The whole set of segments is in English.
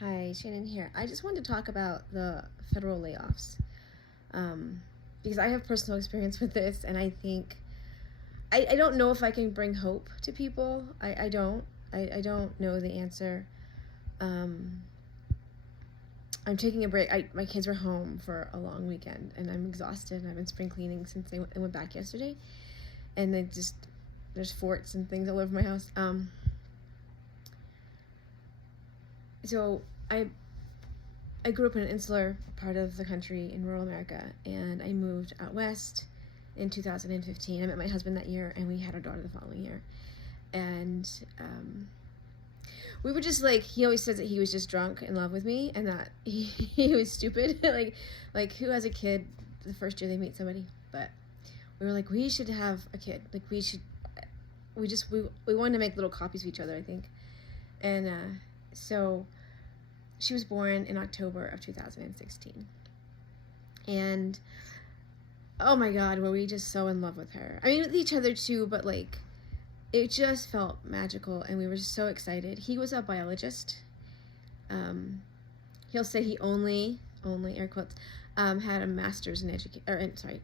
Hi, Shannon here. I just wanted to talk about the federal layoffs because I have personal experience with this, and I think I don't know if I can bring hope to people. I don't. I don't know the answer. Um, I'm taking a break. My kids were home for a long weekend, and I'm exhausted. And I've been spring cleaning since they went back yesterday, and there's forts and things all over my house. So I grew up in an insular part of the country in rural America, and I moved out west in 2015. I met my husband that year, and we had our daughter the following year. And we were just like, he always says that he was just drunk in love with me, and that he was stupid. like who has a kid the first year they meet somebody? But we were like, we should have a kid. Like we wanted to make little copies of each other, I think. And so she was born in October of 2016. And oh my God, were we just so in love with her. I mean, with each other too, but like, it just felt magical, and we were just so excited. He was a biologist. He'll say he only air quotes, had a master's in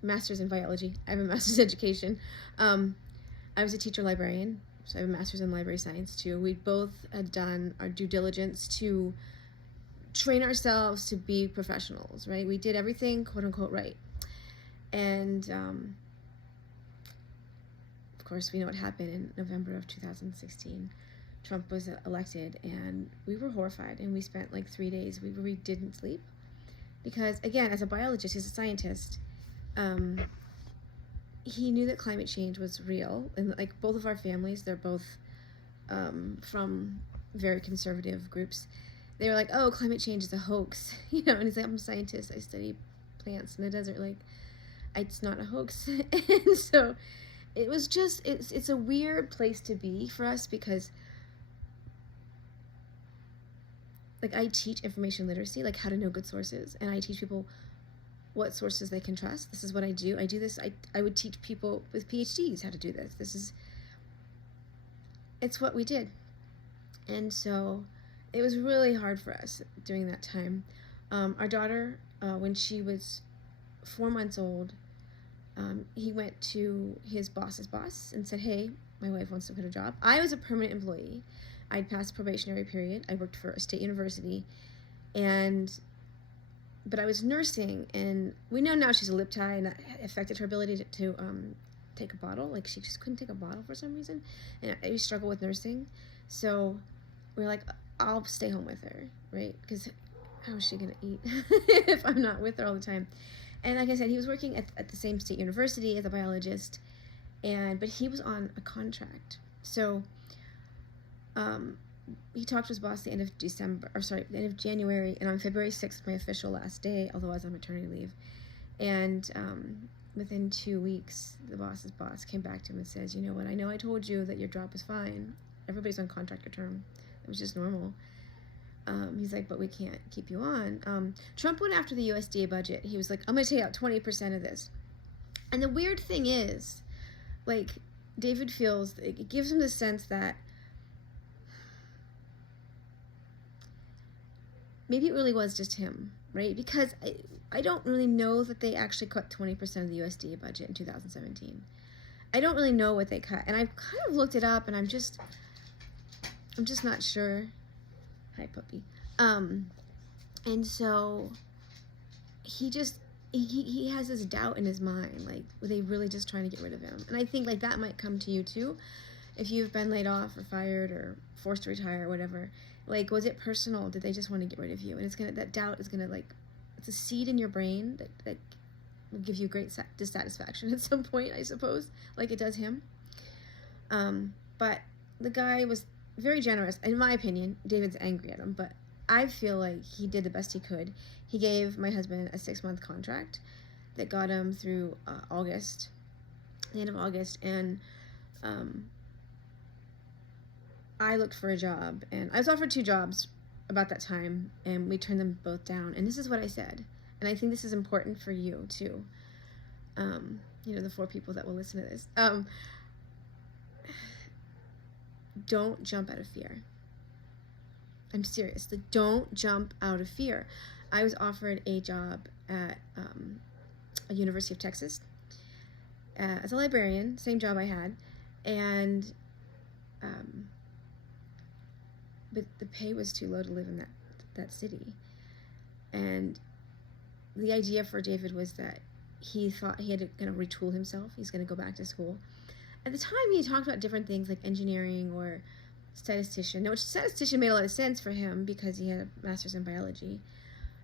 master's in biology. I have a master's in education. I was a teacher librarian, so I have a master's in library science too. We both had done our due diligence to train ourselves to be professionals, right? We did everything quote unquote right. And of course, we know what happened in November of 2016. Trump was elected, and we were horrified, and we spent like 3 days we didn't sleep because, again, as a biologist, as a scientist, he knew that climate change was real, and like both of our families, they're both from very conservative groups. They were like, "Oh, climate change is a hoax," And he's like, "I'm a scientist. I study plants in the desert. Like, it's not a hoax." And so it was just it's a weird place to be for us because like I teach information literacy, like how to know good sources, and I teach people what sources they can trust. This is what I do. I do this. I would teach people with PhDs how to do this. It's what we did. And so it was really hard for us during that time. Our daughter, when she was 4 months old, he went to his boss's boss and said, "Hey, my wife wants to quit a job." I was a permanent employee. I'd passed probationary period. I worked for a state university, but I was nursing, and we know now she's a lip tie, and that affected her ability to take a bottle. Like, she just couldn't take a bottle for some reason, and I struggle with nursing. So we are like, I'll stay home with her, right? Because how is she gonna eat if I'm not with her all the time? And like I said, he was working at the same state university as a biologist, but he was on a contract. So he talked to his boss the end of the end of January, and on February 6th, my official last day, although I was on maternity leave. And within 2 weeks, the boss's boss came back to him and says, "You know what, I know I told you that your job is fine. Everybody's on contract or term. It was just normal." He's like, "But we can't keep you on." Trump went after the USDA budget. He was like, "I'm going to take out 20% of this." And the weird thing is, like, David feels, it gives him the sense that maybe it really was just him, right? Because I don't really know that they actually cut 20% of the USDA budget in 2017. I don't really know what they cut. And I've kind of looked it up, and I'm just not sure. Hi, puppy. And so he has this doubt in his mind, like, were they really just trying to get rid of him? And I think like that might come to you too, if you've been laid off or fired or forced to retire or whatever. Like, was it personal? Did they just want to get rid of you? And that doubt is gonna, like, it's a seed in your brain that will give you great dissatisfaction at some point, I suppose, like it does him. But the guy was very generous. In my opinion, David's angry at him, but I feel like he did the best he could. He gave my husband a 6-month contract that got him through August, the end of August, and I looked for a job, and I was offered 2 jobs about that time, and we turned them both down. And this is what I said, and I think this is important for you too. The 4 people that will listen to this. Don't jump out of fear. I'm serious. Like, don't jump out of fear. I was offered a job at a University of Texas as a librarian, same job I had, and but the pay was too low to live in that city. And the idea for David was that he thought he had to kind of retool himself. He's going to go back to school. At the time, he talked about different things like engineering or statistician. Now, which statistician made a lot of sense for him because he had a master's in biology.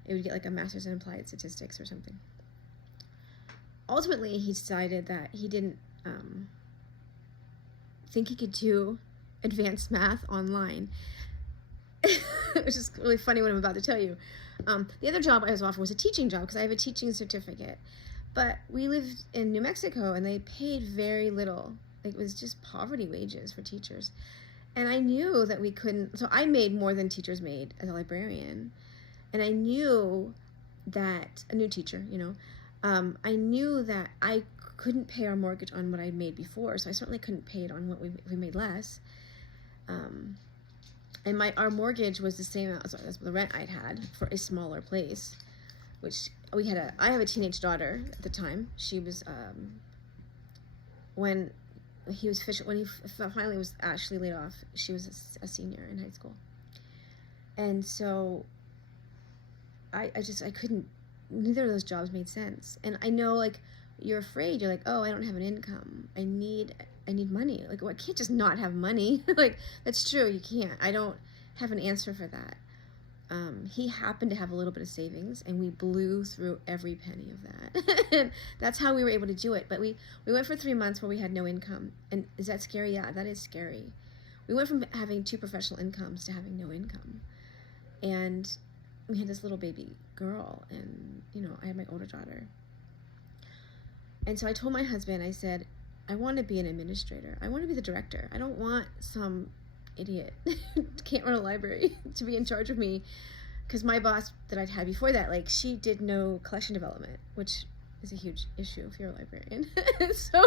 It would get like a master's in applied statistics or something. Ultimately, he decided that he didn't think he could do advanced math online, which is really funny what I'm about to tell you. The other job I was offered was a teaching job because I have a teaching certificate. But we lived in New Mexico and they paid very little. It was just poverty wages for teachers. And I knew that we couldn't, so I made more than teachers made as a librarian. And I knew that, a new teacher, I knew that I couldn't pay our mortgage on what I'd made before, so I certainly couldn't pay it on what we made less. And our mortgage was the same as the rent I'd had for a smaller place, which I have a teenage daughter at the time. She was, when he finally was actually laid off, she was a senior in high school. And so I couldn't, neither of those jobs made sense. And I know, like, you're afraid, you're like, oh, I don't have an income. I need money. Like, well, I can't just not have money. Like, that's true, you can't. I don't have an answer for that. He happened to have a little bit of savings, and we blew through every penny of that. And that's how we were able to do it. But we went for 3 months where we had no income. And is that scary? Yeah, that is scary. We went from having 2 professional incomes to having no income. And we had this little baby girl, and, I had my older daughter. And so I told my husband, I said, I want to be an administrator. I want to be the director. I don't want some idiot who can't run a library to be in charge of me, because my boss that I'd had before that, like, she did no collection development, which is a huge issue if you're a librarian. So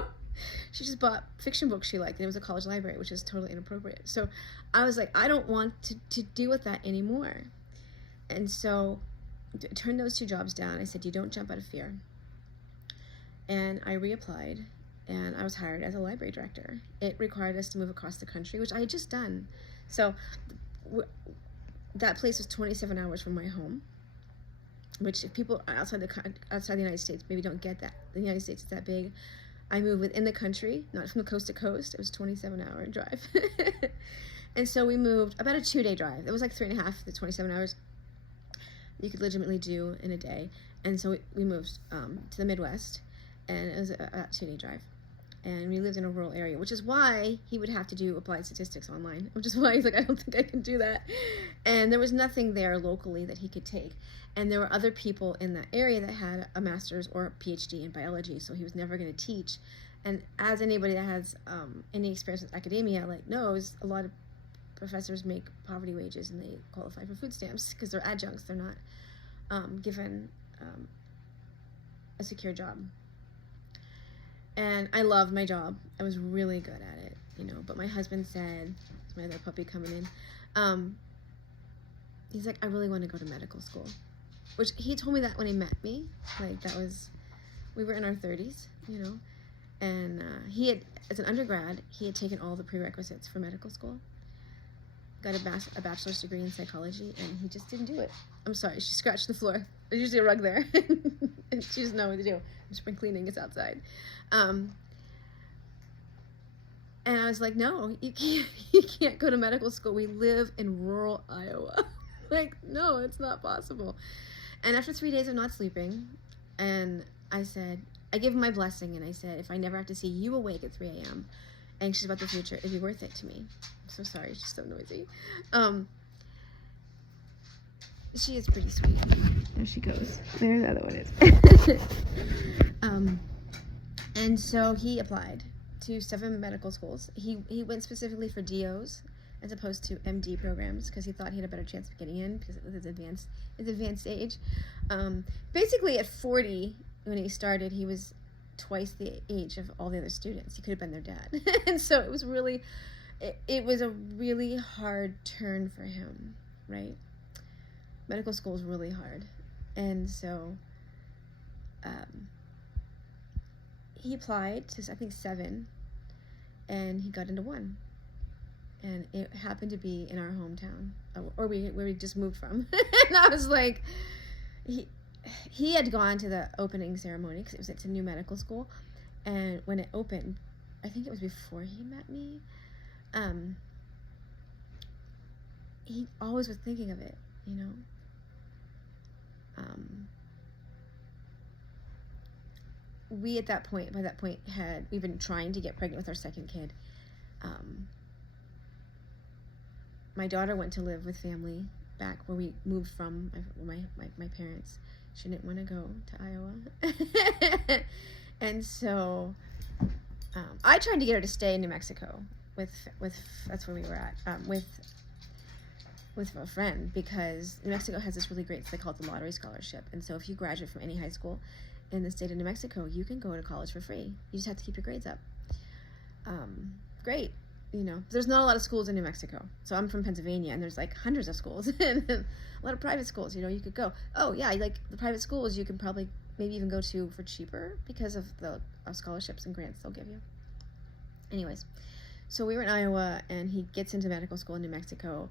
she just bought fiction books she liked, and it was a college library, which is totally inappropriate. So I was like, I don't want to deal with that anymore. And so I turned those 2 jobs down. I said, you don't jump out of fear. And I reapplied, and I was hired as a library director. It required us to move across the country, which I had just done. So that place was 27 hours from my home, which if people outside the United States maybe don't get that. The United States is that big. I moved within the country, not from coast to coast. It was a 27-hour drive. And so we moved about a 2-day drive. It was like 3.5 to 27 hours you could legitimately do in a day. And so we moved to the Midwest, and it was a 2-day drive. And we lived in a rural area, which is why he would have to do applied statistics online, which is why he's like, I don't think I can do that. And there was nothing there locally that he could take. And there were other people in that area that had a master's or a PhD in biology, so he was never going to teach. And as anybody that has any experience with academia knows, a lot of professors make poverty wages and they qualify for food stamps because they're adjuncts. They're not given a secure job. And I loved my job. I was really good at it, but my husband said, it's my other puppy coming in, he's like, I really want to go to medical school, which he told me that when he met me. We were in our 30s, and he had, as an undergrad, he had taken all the prerequisites for medical school, got a bachelor's degree in psychology, and he just didn't do it. I'm sorry, she scratched the floor. There's usually a rug there, and she doesn't know what to do. I'm spring cleaning, it's outside. And I was like, no, you can't go to medical school. We live in rural Iowa. No, it's not possible. And after 3 days of not sleeping, and I gave him my blessing, and I said, if I never have to see you awake at 3 a.m., anxious about the future, it'd be worth it to me. I'm so sorry, she's so noisy. She is pretty sweet. There she goes. There the other one is. And so he applied to 7 medical schools. He went specifically for DOs as opposed to MD programs because he thought he had a better chance of getting in because of his advanced age. Basically, at 40, when he started, he was twice the age of all the other students. He could have been their dad. And so it was a really hard turn for him. right? Medical school is really hard. And so he applied to, I think, 7, and he got into 1. And it happened to be in our hometown, or where we just moved from. And I was like, he had gone to the opening ceremony because it's a new medical school, and when it opened, I think it was before he met me. He always was thinking of it, you know. We by that point we've been trying to get pregnant with our second kid. My daughter went to live with family back where we moved from, my parents. She didn't want to go to Iowa. And so I tried to get her to stay in New Mexico with that's where we were at, with a friend, because New Mexico has this really great, they call it the lottery scholarship. And so if you graduate from any high school in the state of New Mexico, you can go to college for free. You just have to keep your grades up. Great. You know, there's not a lot of schools in New Mexico. So I'm from Pennsylvania, and there's like hundreds of schools and a lot of private schools, you know, you could go. Oh yeah, like the private schools you can probably maybe even go to for cheaper because of the scholarships and grants they'll give you. Anyways, so we were in Iowa, and he gets into medical school in New Mexico,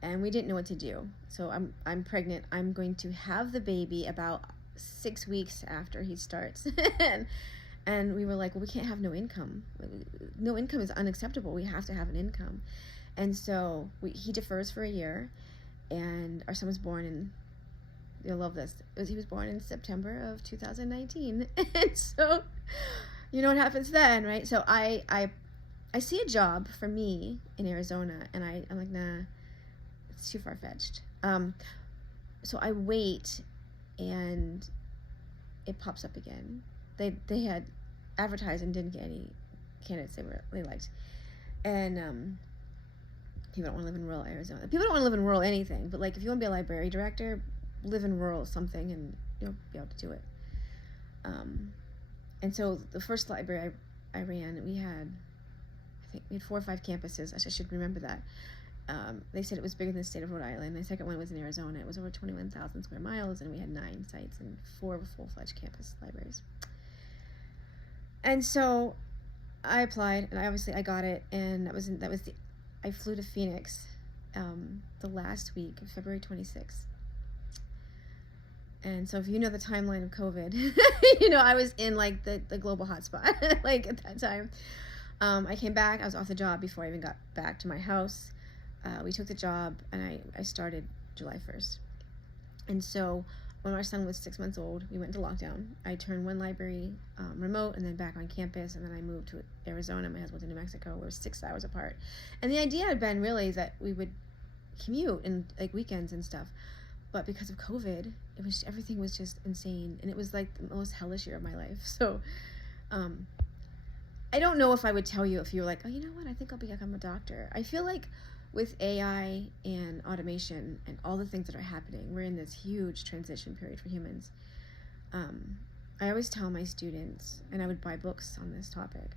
and we didn't know what to do. So I'm pregnant. I'm going to have the baby about 6 weeks after he starts. And we were like, well, we can't have no income. No income is unacceptable. We have to have an income. And so he defers for a year, and our son was born in, you'll love this, he was born in September of 2019. And so, you know what happens then, right? So I see a job for me in Arizona, and I'm like, nah, it's too far-fetched. So I wait, and it pops up again. They had advertised and didn't get any candidates they liked. And people don't want to live in rural Arizona. People don't want to live in rural anything, but like if you want to be a library director, live in rural something, and you'll be able to do it. And so the first library I ran, we had 4 or 5 campuses. I should remember that. They said it was bigger than the state of Rhode Island. The second one was in Arizona. It was over 21,000 square miles, and we had 9 sites and 4 full-fledged campus libraries. And so I applied, and I got it, and I flew to Phoenix the last week of February 26th. And so if you know the timeline of COVID, you know, I was in like the global hotspot like at that time. I came back, I was off the job before I even got back to my house. We took the job, and I started July 1st. And so when our son was 6 months old, we went into lockdown. I turned one library remote, and then back on campus, and then I moved to Arizona. My husband was in New Mexico. We were 6 hours apart. And the idea had been really that we would commute and like weekends and stuff. But because of COVID, everything was just insane, and it was like the most hellish year of my life. So I don't know if I would tell you if you were like, oh, you know what, I think I'll become a doctor. I feel like with AI and automation and all the things that are happening, we're in this huge transition period for humans. I always tell my students, and I would buy books on this topic,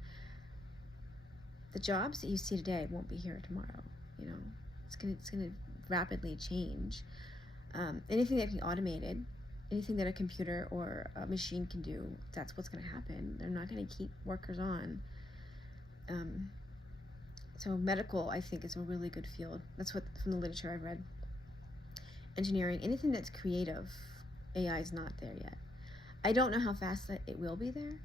the jobs that you see today won't be here tomorrow. You know, it's gonna rapidly change. Anything that can be automated, anything that a computer or a machine can do, that's what's gonna happen. They're not gonna keep workers on. So medical, I think, is a really good field. That's what, from the literature I've read. Engineering, anything that's creative, AI is not there yet. I don't know how fast that it will be there.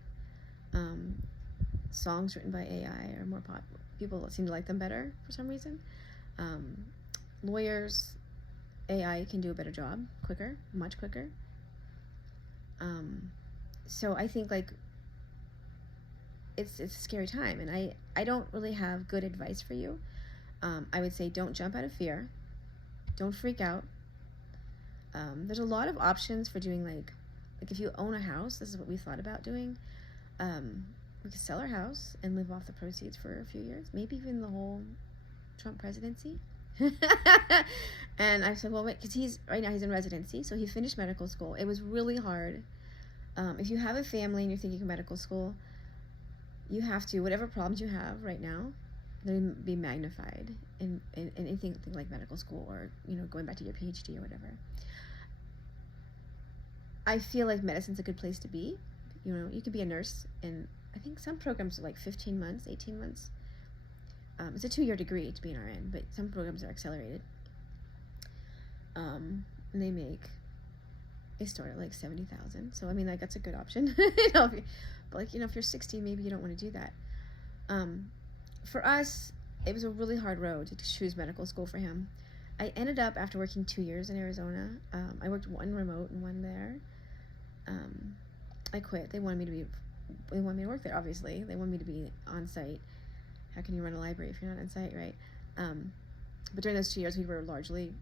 Songs written by AI are more popular. People seem to like them better for some reason. Lawyers, AI can do a better job, quicker, much quicker. So I think like it's a scary time, and I don't really have good advice for you. I would say don't jump out of fear. Don't freak out. There's a lot of options for doing like if you own a house, this is what we thought about doing. We could sell our house and live off the proceeds for a few years, maybe even the whole Trump presidency. And I said, well, wait, because right now he's in residency, so he finished medical school. It was really hard. If you have a family and you're thinking of medical school, you have to, whatever problems you have right now, they'll be magnified in anything like medical school or, you know, going back to your PhD or whatever. I feel like medicine's a good place to be. You know, you could be a nurse, and I think some programs are like 15 months, 18 months. It's a 2-year degree to be an RN, but some programs are accelerated. And they start at like 70,000. So I mean, like, that's a good option. You know, but like, you know, if you're 60, maybe you don't want to do that. For us, it was a really hard road to choose medical school for him. I ended up, after working 2 years in Arizona, I worked one remote and one there. I quit. They wanted me to work there, obviously. They wanted me to be on site. How can you run a library if you're not on site, right? But during those 2 years, we were largely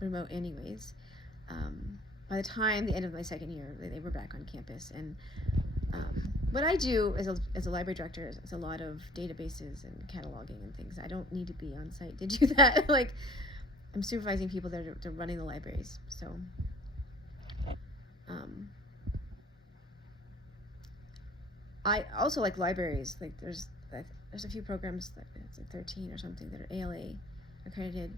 remote anyways. By the time the end of my second year, they were back on campus. And what I do as a library director is a lot of databases and cataloging and things. I don't need to be on site to do that. Like, I'm supervising people that are running the libraries. So, I also like libraries. Like, there's a few programs, it's like 13 or something, that are ALA accredited,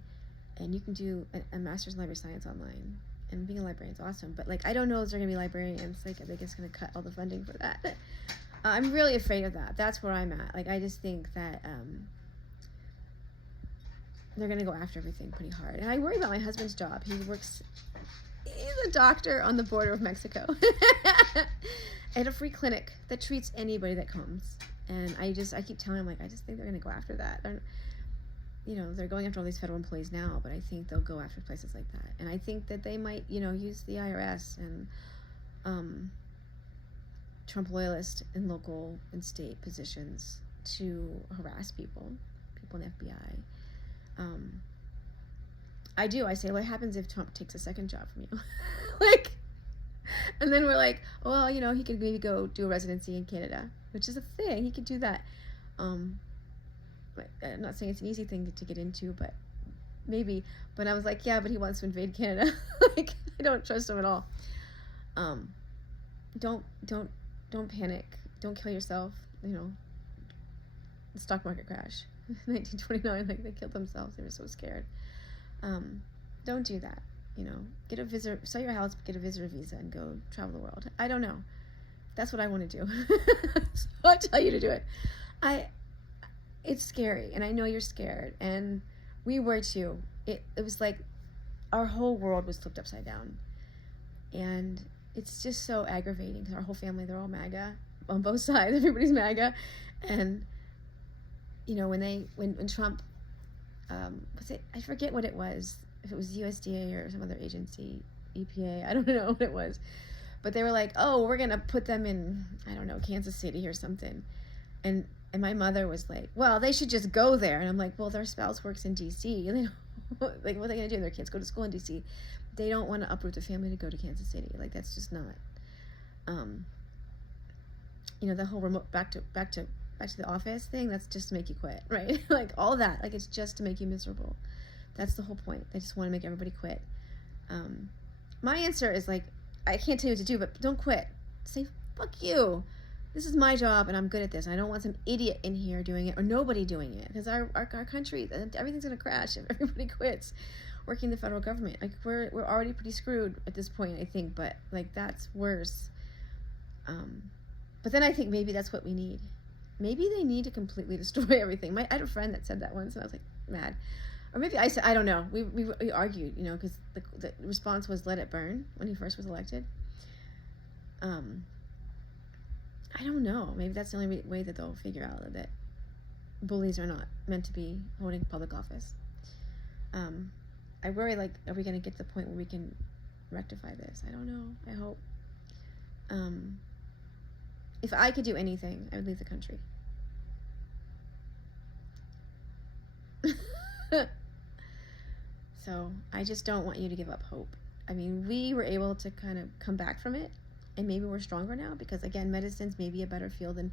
and you can do a master's in library science online. And being a librarian is awesome, but like, I don't know if there are gonna be librarians. Like, I think it's gonna cut all the funding for that. I'm really afraid of that. That's where I'm at. Like, I just think that they're gonna go after everything pretty hard, and I worry about my husband's job. He's a doctor on the border of Mexico at a free clinic that treats anybody that comes. And I keep telling him, like, I just think they're gonna go after that. You know, they're going after all these federal employees now, but I think they'll go after places like that. And I think that they might, you know, use the IRS and Trump loyalists in local and state positions to harass people in the FBI. I say, what happens if Trump takes a second job from you? Like, and then we're like, well, you know, he could maybe go do a residency in Canada, which is a thing. He could do that. But I'm not saying it's an easy thing to get into, but maybe. But I was like, yeah, but he wants to invade Canada. Like, I don't trust him at all. Don't panic. Don't kill yourself. You know, the stock market crash, 1929. Like, they killed themselves. They were so scared. Don't do that. You know, get a visitor, sell your house, get a visitor visa, and go travel the world. I don't know. That's what I want to do. So I'll tell you to do it. It's scary, and I know you're scared, and we were too. It was like our whole world was flipped upside down, and it's just so aggravating because our whole family, they're all MAGA on both sides. Everybody's MAGA, and you know, when Trump, I forget what it was, if it was USDA or some other agency, EPA, I don't know what it was, but they were like, oh, we're gonna put them in, I don't know, Kansas City or something, and my mother was like, well, they should just go there. And I'm like, well, their spouse works in D.C. They don't, like, what are they going to do? Their kids go to school in D.C. They don't want to uproot the family to go to Kansas City. Like, that's just not, you know, the whole remote back to the office thing, that's just to make you quit, right? Like, all that, like, it's just to make you miserable. That's the whole point. They just want to make everybody quit. My answer is, like, I can't tell you what to do, but don't quit. Say, fuck you. This is my job, and I'm good at this. I don't want some idiot in here doing it, or nobody doing it, because our country, everything's gonna crash if everybody quits working the federal government. Like, we're already pretty screwed at this point, I think, but like, that's worse. But then I think maybe that's what we need. Maybe they need to completely destroy everything. I had a friend that said that once, and I was like, mad. Or maybe I said, I don't know. We argued, you know, because the response was let it burn when he first was elected. I don't know. Maybe that's the only way that they'll figure out that bullies are not meant to be holding public office. I worry, like, are we going to get to the point where we can rectify this? I don't know. I hope. If I could do anything, I would leave the country. So I just don't want you to give up hope. I mean, we were able to kind of come back from it. And maybe we're stronger now because, again, medicine's maybe a better field than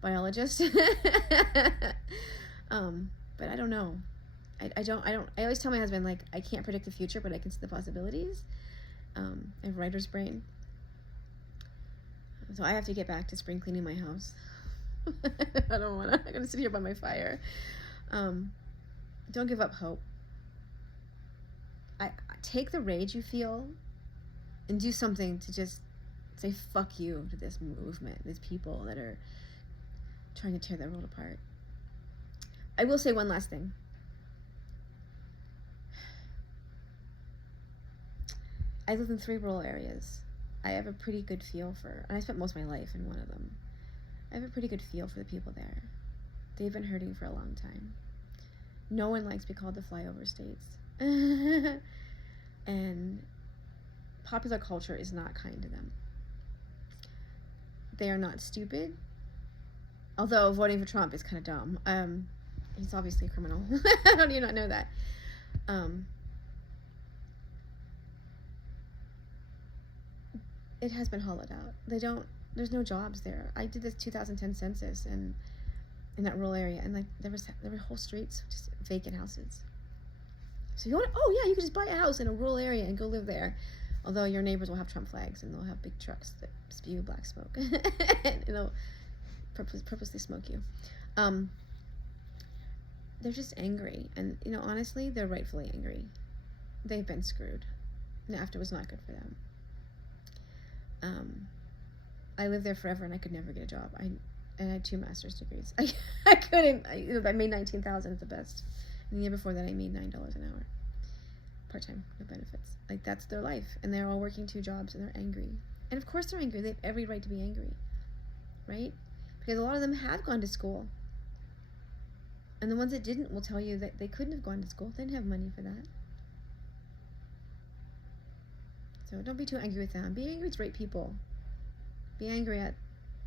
biologists. But I don't know. I always tell my husband, like, I can't predict the future, but I can see the possibilities. I have writer's brain. So I have to get back to spring cleaning my house. I don't want to. I'm gonna sit here by my fire. Don't give up hope. I take the rage you feel and do something to just say fuck you to this movement, these people that are trying to tear the world apart. I will say one last thing. I live in 3 rural areas. I have a pretty good feel for, and I spent most of my life in one of them. I have a pretty good feel for the people there. They've been hurting for a long time. No one likes to be called the flyover states. And popular culture is not kind to them. They are not stupid. Although voting for Trump is kind of dumb. He's obviously a criminal. How do you not know that? It has been hollowed out. There's no jobs there. I did this 2010 census and in that rural area, and like there were whole streets just vacant houses. So you want, you could just buy a house in a rural area and go live there. Although your neighbors will have Trump flags and they'll have big trucks that spew black smoke and they'll purposely smoke you. They're just angry, and honestly, they're rightfully angry. They've been screwed. NAFTA was not good for them. I lived there forever and I could never get a job. I had 2 master's degrees. I couldn't. I made $19,000 at the best. And the year before that, I made $9 an hour, part-time, no benefits. Like, that's their life, and they're all working 2 jobs, and they're angry. And of course they're angry. They have every right to be angry, right? Because a lot of them have gone to school, and the ones that didn't will tell you that they couldn't have gone to school. They didn't have money for that. So don't be too angry with them. Be angry with the right people. Be angry at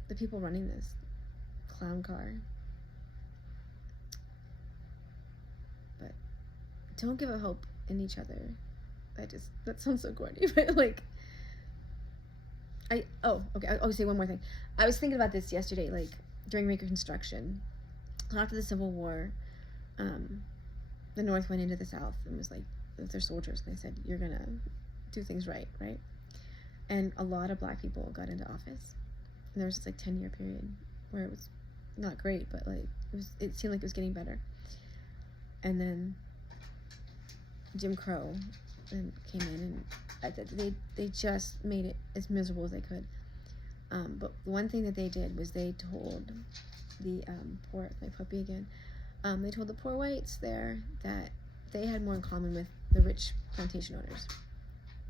the people running this clown car. But don't give up hope in each other. That sounds so corny, but like, I'll say one more thing. I was thinking about this yesterday, like during Reconstruction, after the Civil War, the North went into the South and was like, with their soldiers, and they said, you're gonna do things right? And a lot of black people got into office, and there was this like 10-year period where it was not great, but like it seemed like it was getting better. And then Jim Crow came in, and they just made it as miserable as they could. But one thing that they did was they told the poor, my puppy again, they told the poor whites there that they had more in common with the rich plantation owners.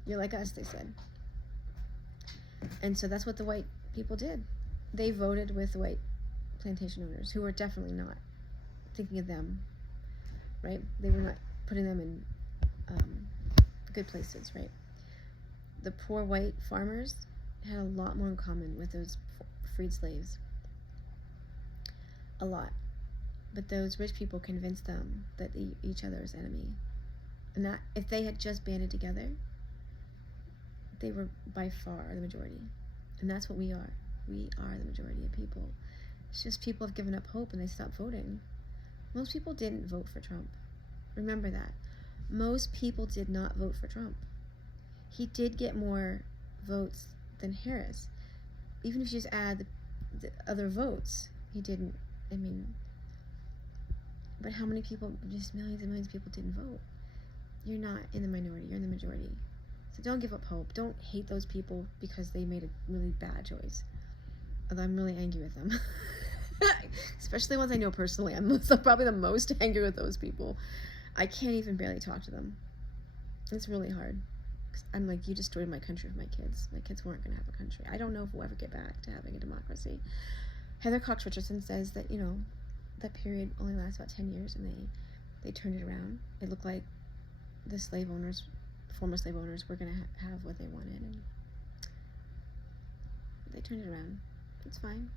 You're like us, they said. And so that's what the white people did. They voted with the white plantation owners, who were definitely not thinking of them, right? They were not putting them in good places, right? The poor white farmers had a lot more in common with those freed slaves. A lot. But those rich people convinced them that each other is enemy. And that if they had just banded together, they were by far the majority. And that's what we are. We are the majority of people. It's just people have given up hope and they stopped voting. Most people didn't vote for Trump. Remember that. Most people did not vote for Trump. He did get more votes than Harris. Even if you just add the other votes, he didn't. But how many people, just millions and millions of people didn't vote? You're not in the minority, you're in the majority. So don't give up hope. Don't hate those people because they made a really bad choice. Although I'm really angry with them. Especially the ones I know personally. I'm probably the most angry with those people. I can't even barely talk to them. It's really hard. I'm like, you destroyed my country with my kids. My kids weren't going to have a country. I don't know if we'll ever get back to having a democracy. Heather Cox Richardson says that, that period only lasts about 10 years, and they turned it around. It looked like the former slave owners were going to have what they wanted, and they turned it around. It's fine.